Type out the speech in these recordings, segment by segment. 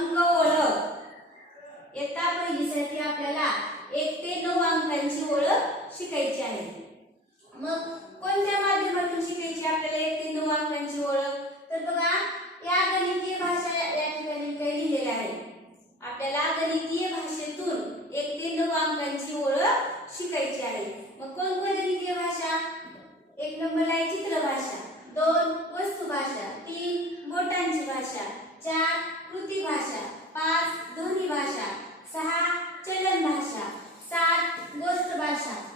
अंक ओळख. इयत्ता पहिलीसाठी आपल्याला एक ते नऊ अंकांची ओळख शिकायची आहे. मग कोणत्या माध्यमातून शिकायची आपल्याला एक ते नऊ अंकांची ओळख? तर बघा या गणितीय भाषा या ठिकाणी काही लिहिलेल्या आहे आपल्याला गणितीय भाषेतून एक ते नऊ अंकांची ओळख शिकायची आहे. मग कोण गणितीय भाषा? एक नंबर आहे चित्र भाषा दोन वस्तू भाषा तीन बोटांची भाषा चार कृती भाषा पाच ध्वनी भाषा सहा चलन भाषा सात गोष्ट भाषा.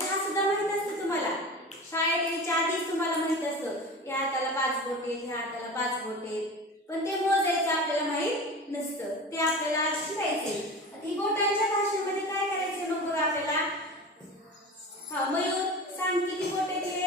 हे सुद्धा माहीत असतं तुम्हाला. शाळेत यायच्या आधीच तुम्हाला माहीत असतं या हाताला पाच बोटे ह्या हाताला पाच बोटे पण ते मोजायचं आपल्याला माहीत नसतं. ते आपल्याला शिकायचे ही बोटांच्या भाषेमध्ये काय करायचं मग बघ आपल्याला? हा मयूर सांग किती बोटे दिले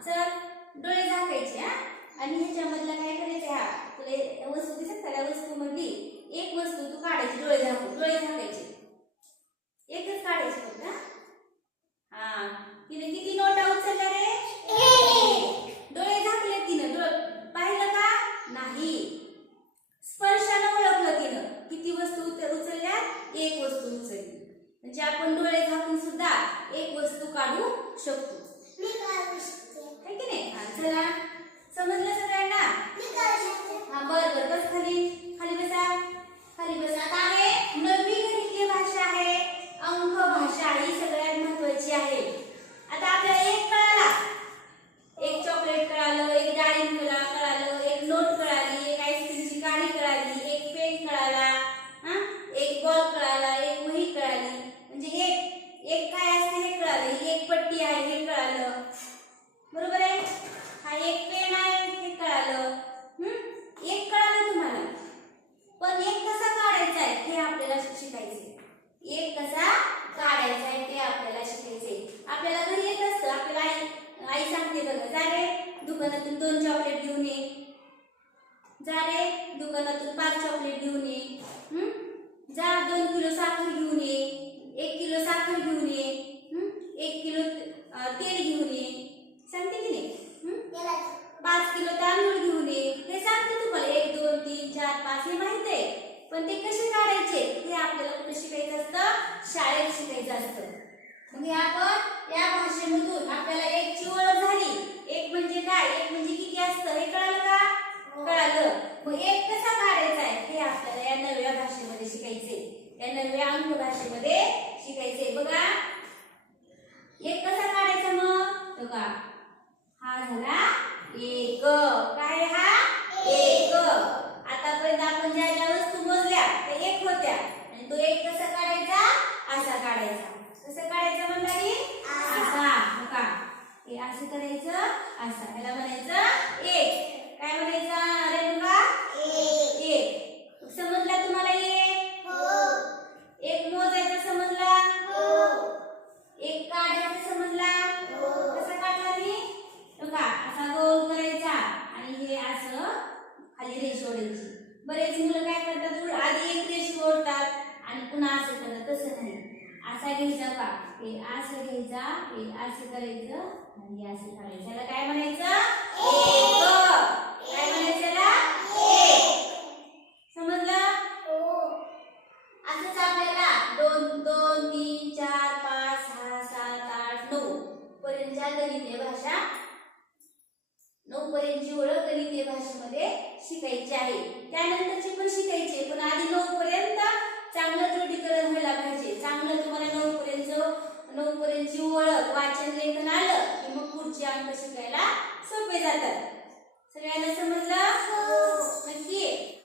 चल डोळे झाकायचे हा? आणि ह्याच्यामधला काय करायचं हा? तुला वस्तू दिसत त्या वस्तू मधली एक वस्तू तू काढायची डोळे झाकून डोळे झाकायचे. एकच काढायची फक्त हा? हा तिने किती नोटा उचलल्या रे डोळे झाकले तिनं डोळे पाहिलं का नाही स्पर्शानं ओळखलं तिनं किती वस्तू उच- उचलल्या एक वस्तू उचलली म्हणजे आपण डोळे झाकून सुद्धा एक वस्तू काढू शकतो है की नाही हा, चला समजलं सगळ्यांना हा बर बर बस खाली खाली बसा खाली बसा आता आहे नवी गणितीय भाषा आहे अंक भाषा ही सगळ्यात महत्वाची आहे आता आपल्याला एक कळाला एक चॉकलेट कळालं एक डाळिंब कळा कळालं एक नोट कळाली एक आईस्क्रीमची गाडी कळाली एक पेन कळाला हा एक बॉल कळाला एक वही कळाली म्हणजे एक एक काय असते हे कळालं ही एक पट्टी आहे हे कळालं बरोबर आहे हा एक पेन आहे हे कळालं हम्म एक कळालं तुम्हाला पण एक कसा काढायचा आहे हे आपल्याला शिकायचे एक कसा काढायचा आहे ते आपल्याला शिकायचे आपल्याला घरी येत असतं आपल्याला आई आई सांगते बघा जा रे दुकानातून दोन चॉकलेट घेऊन ये. जा रे दुकानातून पाच चॉकलेट घेऊन ये? जा दोन किलो साखर घेऊन ये. एक किलो साखर घेऊन ये? एक किलो तेल घेऊन ये. सांगते की नाही? पाच किलो तांदूळ घेऊन ये. हे सांगते तुम्हाला एक दोन तीन चार पाच हे माहीत आहे? पण ते कसे काढायचे? हे आपल्याला कुठे शिकायचं असतं? शाळेत शिकायचं असतं. मग हे आपण या भाषेमधून आपल्याला एक ची ओळख झाली एक म्हणजे काय एक म्हणजे किती असतं हे कळालं का? कळालं. मग एक कसा काढायचा आहे? हे आपल्याला या नव्या भाषेमध्ये शिकायचे या नव्या अंग भाषेमध्ये शिकायचे बघा. एक कसा काढायचा मग बघा हा झाला एक काय हा एक आतापर्यंत आपण ज्या ज्या वस्तू मोजल्या त्या एक होत्या आणि तो एक कसा काढायचा असा काढायचा कसं काढायचा मंडळी असा बघा हे असं करायचं असा ह्याला म्हणायचं एक काय म्हणायचं रेणुका एक समजला तुम्हाला एक एक मोजायचा समजला एक काढायचा समजला कसा काढला मी बघा असा गोल करायचा आणि हे असं खाली रेष ओढायची बरेच मुलं काय करतात उल- आधी एक रेष ओढतात आणि पुन्हा असं करतात तसं नाही असा घ्यायचा का हे असं घ्यायचा हे असं करायचं आणि हे असं करायचं. याला काय म्हणायचं? एक. काय म्हणायचं याला? एक. समजलं? असंच आपल्याला दोन दोन तीन चार पाच सहा सात आठ नऊ पर्यंतच्या गणितीय भाषा नऊ पर्यंतची ओळख गणितीय भाषेमध्ये शिकायची आहे. त्यानंतरची पण शिकायची. पण आधी नऊ पर्यंत चांगलं जोडीकरण व्हायला पाहिजे. चांगलं तुम्हाला नऊ पर्यंत नऊ पर्यंतची ओळख वाचन लेखन आलं की मग पुढचे अंक शिकायला सोपे जातात. सगळ्यांना समजलं? हो, नक्की.